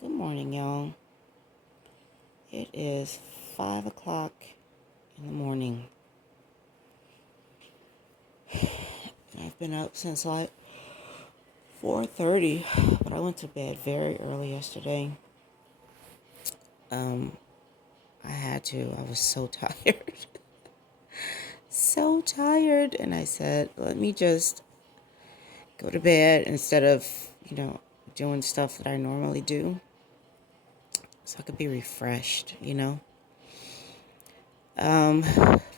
Good morning, y'all. It is 5 o'clock in the morning. I've been up since like 4:30, but I went to bed very early yesterday. Um, I had to. I was so tired. So tired. And I said, let me just go to bed instead of, doing stuff that I normally do so I could be refreshed. Um,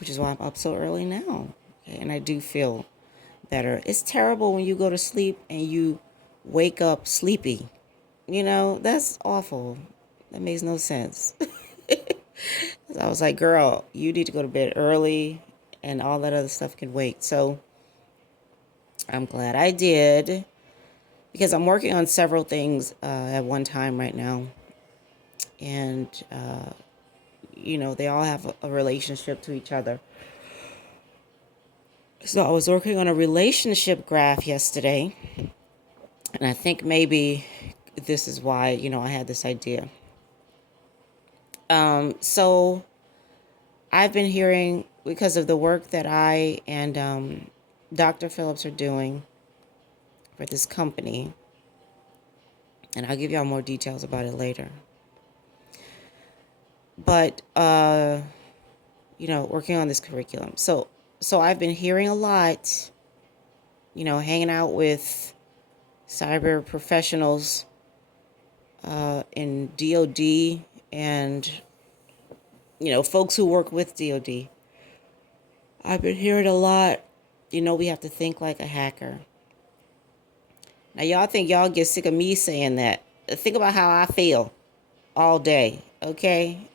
which is why I'm up so early now. Okay? And I do feel better. It's terrible when you go to sleep and you wake up sleepy. That's awful. That makes no sense. I was like, girl, you need to go to bed early and all that other stuff can wait. So I'm glad I did because I'm working on several things at one time right now. And, they all have a relationship to each other. So I was working on a relationship graph yesterday. And I think maybe this is why, I had this idea. So I've been hearing, because of the work that I and Dr. Phillips are doing for this company, and I'll give y'all more details about it later. But, working on this curriculum. So I've been hearing a lot, hanging out with cyber professionals in DOD and, folks who work with DOD. I've been hearing a lot, we have to think like a hacker. Now, y'all think y'all get sick of me saying that. Think about how I feel all day, okay?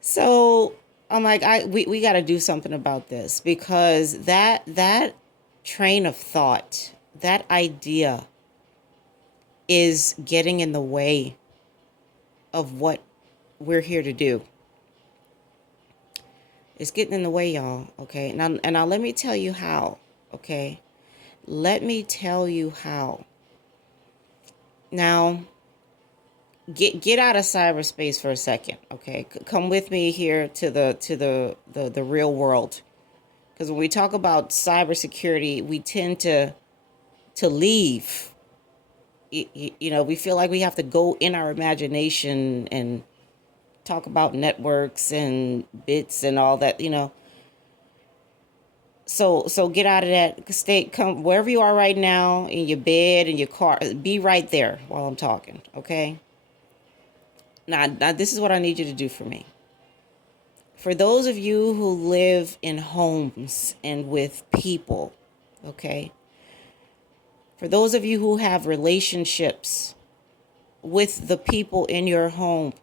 So I'm like, we got to do something about this because that train of thought, that idea is getting in the way of what we're here to do. It's getting in the way, y'all, okay? Now let me tell you how, okay? Let me tell you how. Now, get out of cyberspace for a second, okay? Come with me here to the real world. Because when we talk about cybersecurity, we tend to leave. We feel like we have to go in our imagination and talk about networks and bits and all that. So get out of that. Come wherever you are right now, in your bed, in your car. Be right there while I'm talking, okay? Now this is what I need you to do for me. For those of you who live in homes and with people, okay? For those of you who have relationships with the people in your home,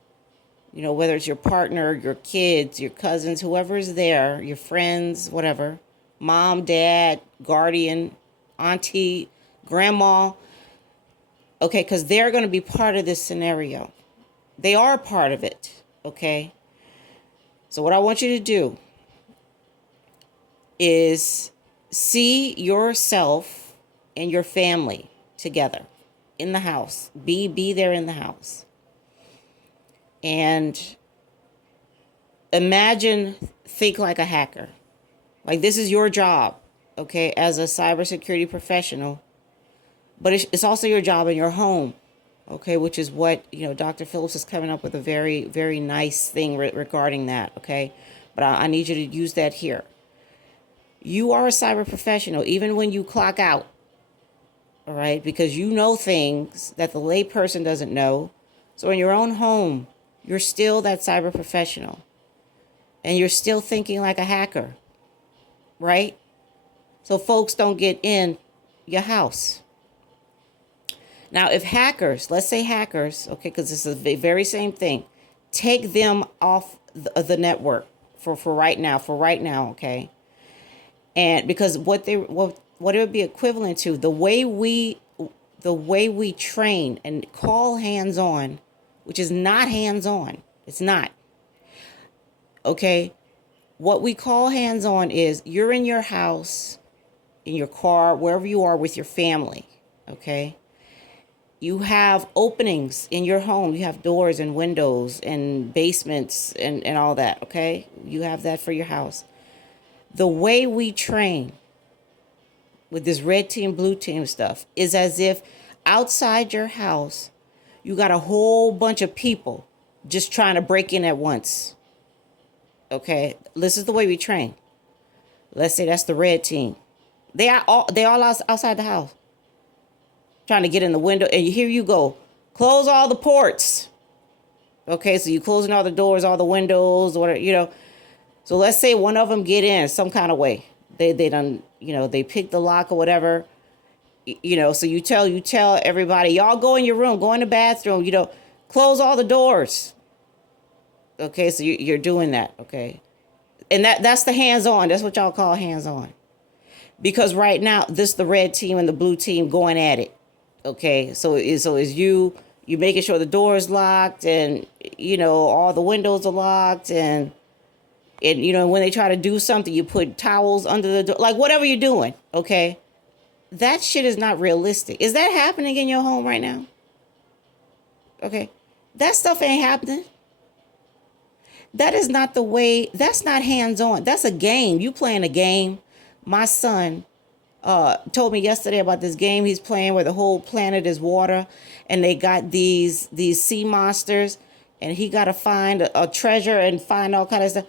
whether it's your partner, your kids, your cousins, whoever is there, your friends, whatever, mom, dad, guardian, auntie, grandma, okay, because they're going to be part of this scenario. They are part of it, okay? So what I want you to do is see yourself and your family together in the house. Be there in the house. And think like a hacker. Like this is your job, okay, as a cybersecurity professional. But it's also your job in your home, okay, which is what, Dr. Phillips is coming up with a very, very nice thing regarding that, okay? But I need you to use that here. You are a cyber professional, even when you clock out, all right? Because you know things that the layperson doesn't know. So in your own home, you're still that cyber professional. And you're still thinking like a hacker, right? So folks don't get in your house. Now, if hackers, let's say hackers, okay, because it's the very same thing, take them off the network for right now, okay? And because what it would be equivalent to, the way we train and call hands on, which is not hands on, it's not, okay? What we call hands on is you're in your house, in your car, wherever you are with your family, okay? You have openings in your home. You have doors and windows and basements and all that, okay? You have that for your house. The way we train with this red team, blue team stuff is as if outside your house, you got a whole bunch of people just trying to break in at once. Okay, this is the way we train. Let's say that's the red team. They all outside the house trying to get in the window, and here you go. Close all the ports. Okay, so you closing all the doors, all the windows, whatever. So let's say one of them get in some kind of way. They done, they pick the lock or whatever. So you tell everybody, y'all go in your room, go in the bathroom, close all the doors. Okay, so you're doing that, okay? And that's the hands-on. That's what y'all call hands-on. Because right now, this the red team and the blue team going at it. Okay, so is you making sure the door is locked and all the windows are locked and when they try to do something, you put towels under the door, like whatever you're doing. Okay, that shit is not realistic. Is that happening in your home right now? Okay, that stuff ain't happening. That is not the way. That's not hands-on. That's a game. You playing a game. My son told me yesterday about this game he's playing where the whole planet is water and they got these sea monsters and he got to find a treasure and find all kind of stuff.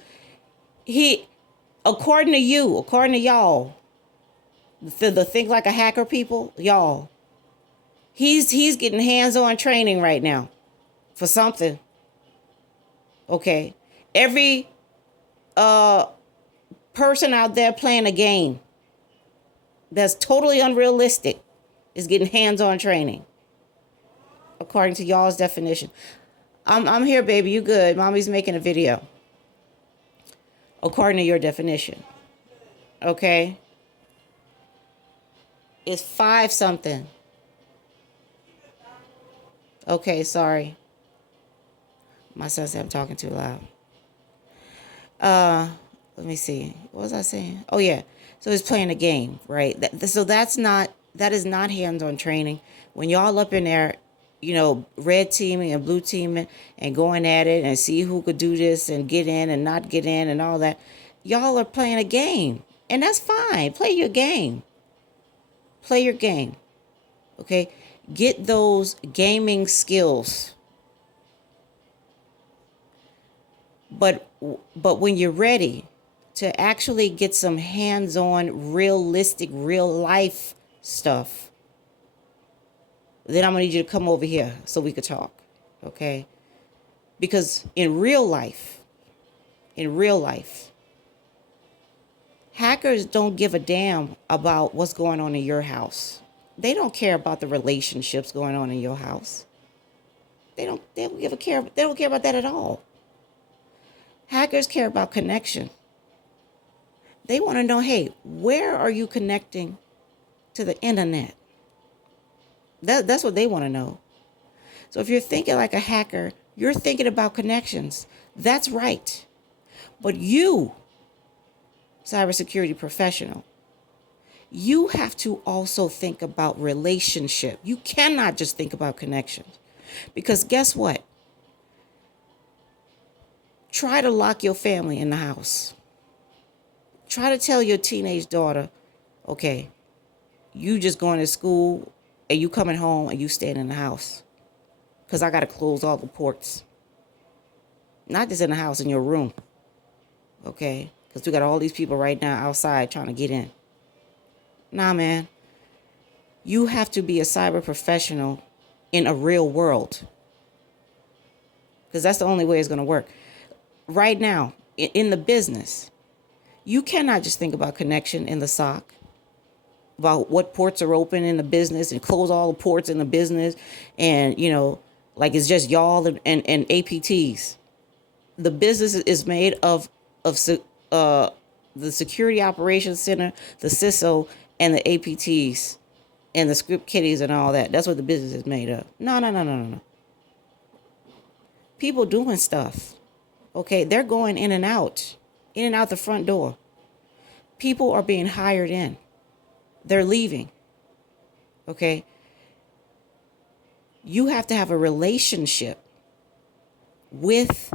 According to y'all, the think like a hacker people, y'all, he's getting hands-on training right now for something. Okay. Every person out there playing a game that's totally unrealistic is getting hands-on training, according to y'all's definition. I'm here, baby. You good? Mommy's making a video. According to your definition. Okay? It's 5 something. Okay, sorry. My son said I'm talking too loud. Let me see. What was I saying? Oh yeah. So he's playing a game, right? That is not hands-on training. When y'all up in there, red teaming and blue teaming and going at it and see who could do this and get in and not get in and all that, y'all are playing a game. And that's fine. Play your game. Play your game. Okay? Get those gaming skills. But when you're ready to actually get some hands-on, realistic, real life stuff, then I'm going to need you to come over here so we could talk, okay? Because in real life, hackers don't give a damn about what's going on in your house. They don't care about the relationships going on in your house. They don't care about that at all. Hackers care about connection. They want to know, hey, where are you connecting to the internet? That's what they want to know. So if you're thinking like a hacker, you're thinking about connections. That's right. But you, cybersecurity professional, you have to also think about relationship. You cannot just think about connections. Because guess what? Try to lock your family in the house. Try to tell your teenage daughter, okay, you just going to school and you coming home and you staying in the house. Because I got to close all the ports. Not just in the house, in your room. Okay? Because we got all these people right now outside trying to get in. Nah, man. You have to be a cyber professional in a real world. Because that's the only way it's going to work. Right now, in the business, you cannot just think about connection in the SOC, about what ports are open in the business and close all the ports in the business. And, like it's just y'all and APTs. The business is made of the Security Operations Center, the CISO, and the APTs and the script kiddies and all that. That's what the business is made of. No. People doing stuff. Okay, they're going in and out the front door. People are being hired in. They're leaving. Okay. You have to have a relationship with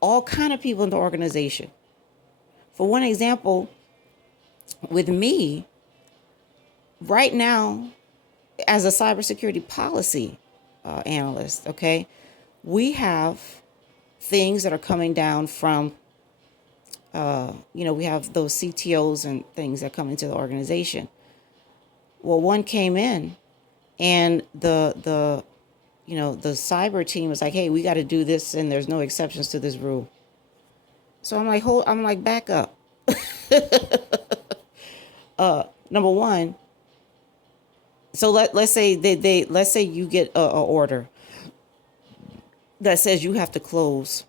all kind of people in the organization. For one example, with me, right now, as a cybersecurity policy analyst, okay, we have things that are coming down from, we have those CTOs and things that come into the organization. Well, one came in and the cyber team was like, hey, we got to do this and there's no exceptions to this rule. So I'm like, back up. Number one, so let's say let's say you get a order that says you have to close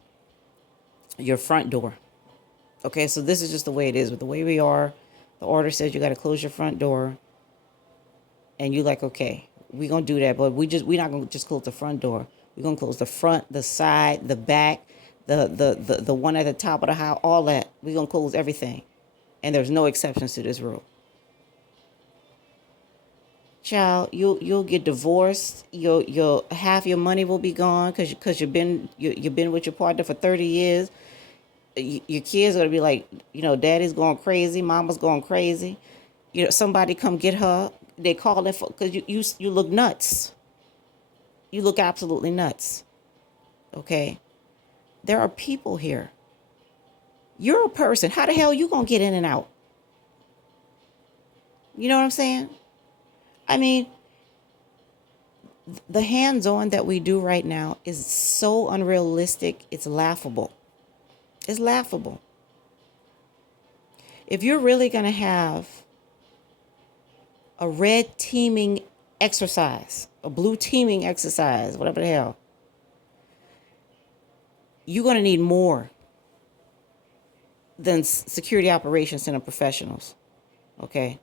your front door. Okay, so this is just the way it is with the way we are. The order says you got to close your front door, and you like, okay, we're gonna do that, but we're not gonna just close the front door. We're gonna close the front, the side, the back, the one at the top of the house, all that. We're gonna close everything, and there's no exceptions to this rule. Child, you'll get divorced. You'll half your money will be gone because you've been with your partner for 30 years. Your kids are gonna be like, daddy's going crazy, mama's going crazy. Somebody come get her. They call it because you look nuts. You look absolutely nuts. Okay, there are people here. You're a person. How the hell you gonna get in and out? You know what I'm saying? I mean, the hands-on that we do right now is so unrealistic. It's laughable. It's laughable. If you're really going to have a red teaming exercise, a blue teaming exercise, whatever the hell, you're going to need more than security operations center professionals. Okay?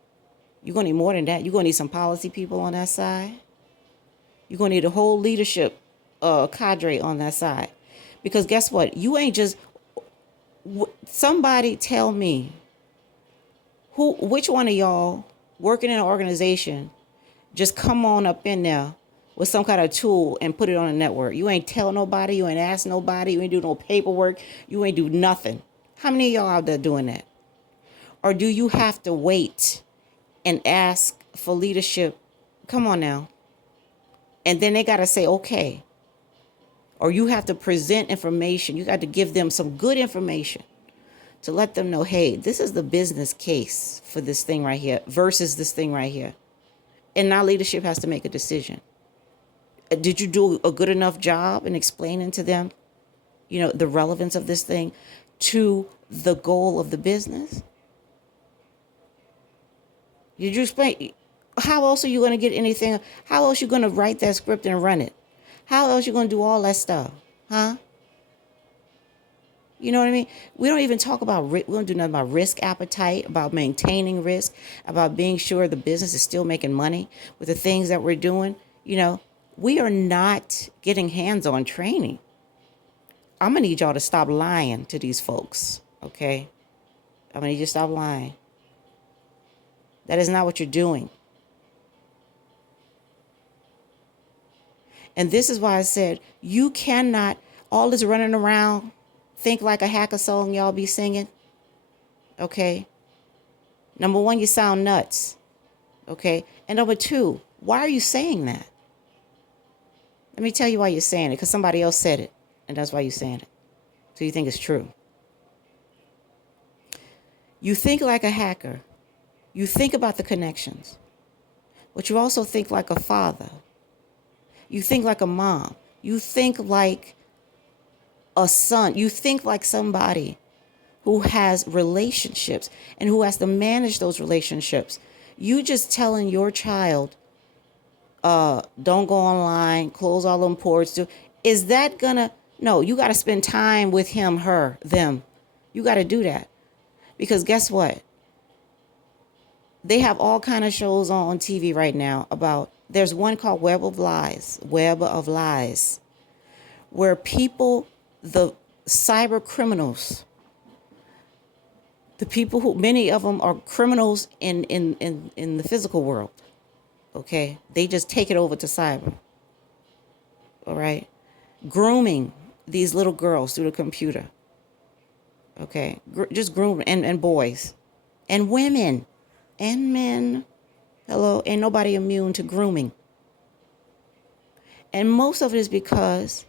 You're going to need more than that. You're going to need some policy people on that side. You're going to need a whole leadership cadre on that side. Because guess what? You ain't just... Somebody tell me which one of y'all working in an organization just come on up in there with some kind of tool and put it on a network. You ain't tell nobody. You ain't ask nobody. You ain't do no paperwork. You ain't do nothing. How many of y'all out there doing that? Or do you have to wait and ask for leadership? Come on now. And then they got to say, okay. Or you have to present information. You got to give them some good information to let them know, hey, this is the business case for this thing right here versus this thing right here. And now leadership has to make a decision. Did you do a good enough job in explaining to them, the relevance of this thing to the goal of the business? Did you explain? How else are you going to get anything? How else are you going to write that script and run it? How else are you going to do all that stuff? Huh? You know what I mean? We don't even talk about, we don't do nothing about risk appetite, about maintaining risk, about being sure the business is still making money with the things that we're doing. We are not getting hands-on training. I'm going to need y'all to stop lying to these folks, okay? I'm going to need you to stop lying. That is not what you're doing. And this is why I said, you cannot, all this running around, think like a hacker song y'all be singing, okay? Number one, you sound nuts, okay? And number two, why are you saying that? Let me tell you why you're saying it, because somebody else said it, and that's why you're saying it. So you think it's true. You think like a hacker. You think about the connections, but you also think like a father. You think like a mom. You think like a son. You think like somebody who has relationships and who has to manage those relationships. You just telling your child, don't go online, close all them ports. Is that gonna, no, you got to spend time with him, her, them. You got to do that. Because guess what? They have all kind of shows on TV right now about, there's one called Web of Lies, where people, the cyber criminals, the people who, many of them are criminals in the physical world, okay? They just take it over to cyber. all right? Grooming these little girls through the computer, okay? Just groom, and boys and women and men. Hello, ain't nobody immune to grooming. And most of it is because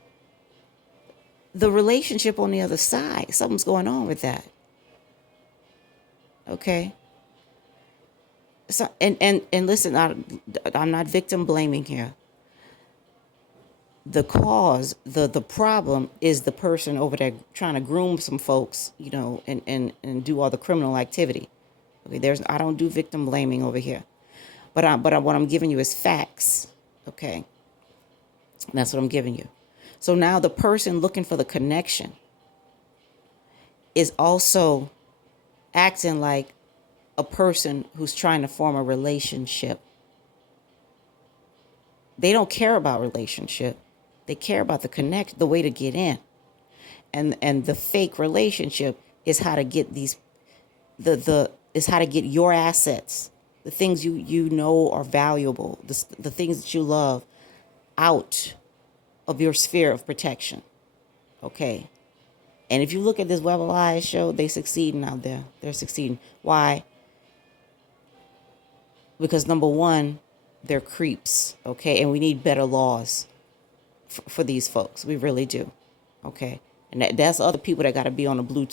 the relationship on the other side, something's going on with that. Okay? So and listen, I'm not victim blaming here. The cause, the problem is the person over there trying to groom some folks, and do all the criminal activity. Okay, I don't do victim blaming over here. But what I'm giving you is facts. Okay? That's what I'm giving you. So now the person looking for the connection is also acting like a person who's trying to form a relationship. They don't care about relationship. They care about the way to get in. And the fake relationship is how to get is how to get your assets, the things you know are valuable, the things that you love out of your sphere of protection. Okay? And if you look at this Web of Lies show, they're succeeding out there. They're succeeding. Why? Because number one, they're creeps, okay? And we need better laws for these folks. We really do, okay? And that's other people that got to be on the blue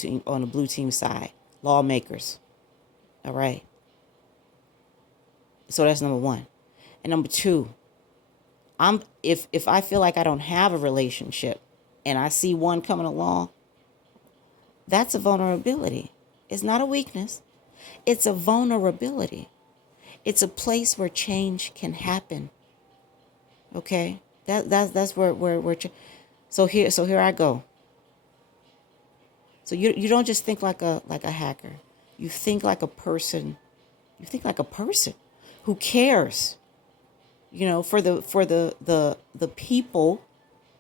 team side, lawmakers, all right? So that's number one. And number two, if I feel like I don't have a relationship and I see one coming along, that's a vulnerability. It's not a weakness. It's a vulnerability. It's a place where change can happen. Okay? That's where so here I go. So you don't just think like a hacker. You think like a person. You think like a person who cares, for the people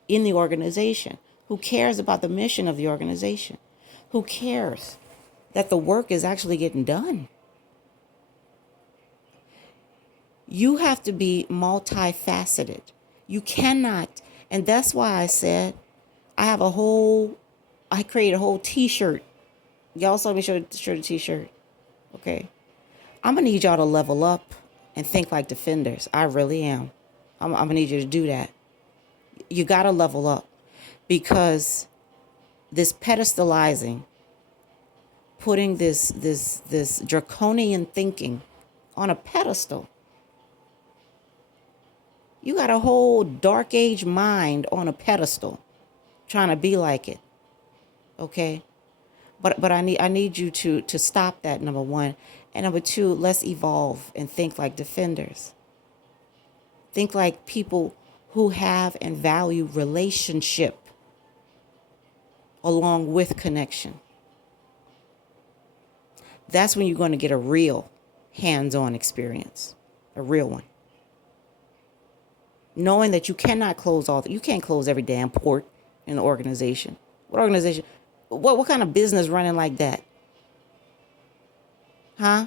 in the organization, who cares about the mission of the organization, who cares that the work is actually getting done. You have to be multifaceted. You cannot, and that's why I said I created a whole t-shirt. Y'all saw me shirt a t-shirt. Okay. I'm going to need y'all to level up and think like defenders. I really am. I'm going to need you to do that. You got to level up, because this pedestalizing, putting this draconian thinking on a pedestal. You got a whole dark age mind on a pedestal, trying to be like it. Okay? But I need you to stop that, number one. And number two, let's evolve and think like defenders. Think like people who have and value relationship along with connection. That's when you're going to get a real hands-on experience, a real one. Knowing that you cannot you can't close every damn port in the organization. What organization? What kind of business running like that? Huh?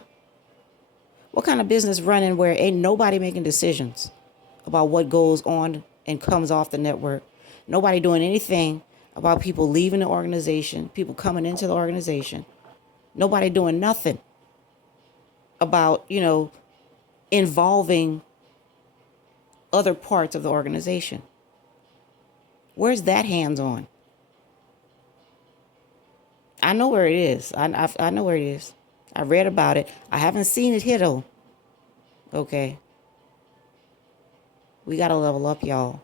What kind of business running where ain't nobody making decisions about what goes on and comes off the network? Nobody doing anything about people leaving the organization, people coming into the organization. Nobody doing nothing about, involving other parts of the organization. Where's that hands-on? I know where it is. I know where it is. I read about it. I haven't seen it here, though. Okay. We got to level up, y'all.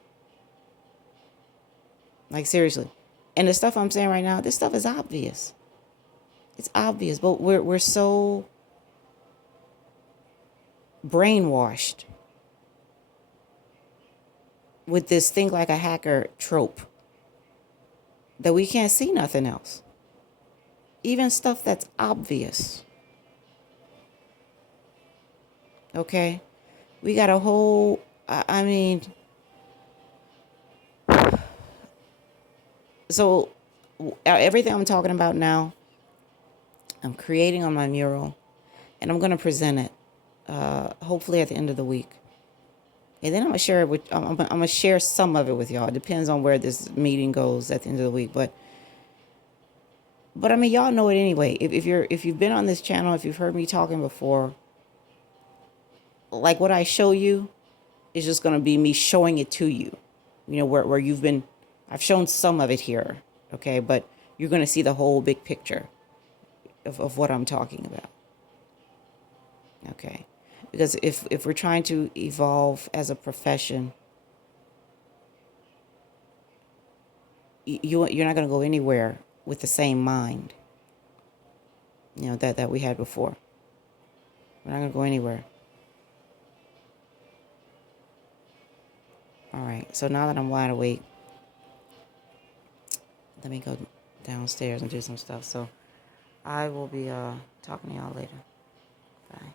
Like, seriously. And the stuff I'm saying right now, this stuff is obvious. It's obvious, but we're so brainwashed with this think like a hacker trope that we can't see nothing else. Even stuff that's obvious. Okay? We got a whole, so everything I'm talking about now, I'm creating on my mural, and I'm going to present it, hopefully at the end of the week. And then I'm gonna share it with. I'm gonna share some of it with y'all. It depends on where this meeting goes at the end of the week, but I mean, y'all know it anyway. If you've been on this channel, if you've heard me talking before, like what I show you is just gonna be me showing it to you. You know, where you've been. I've shown some of it here, okay, but you're gonna see the whole big picture of what I'm talking about. Okay, because if we're trying to evolve as a profession, you're not going to go anywhere with the same mind, you know, that we had before. We're not going to go anywhere. All right, so now that I'm wide awake, let me go downstairs and do some stuff. So I will be talking to y'all later. Bye.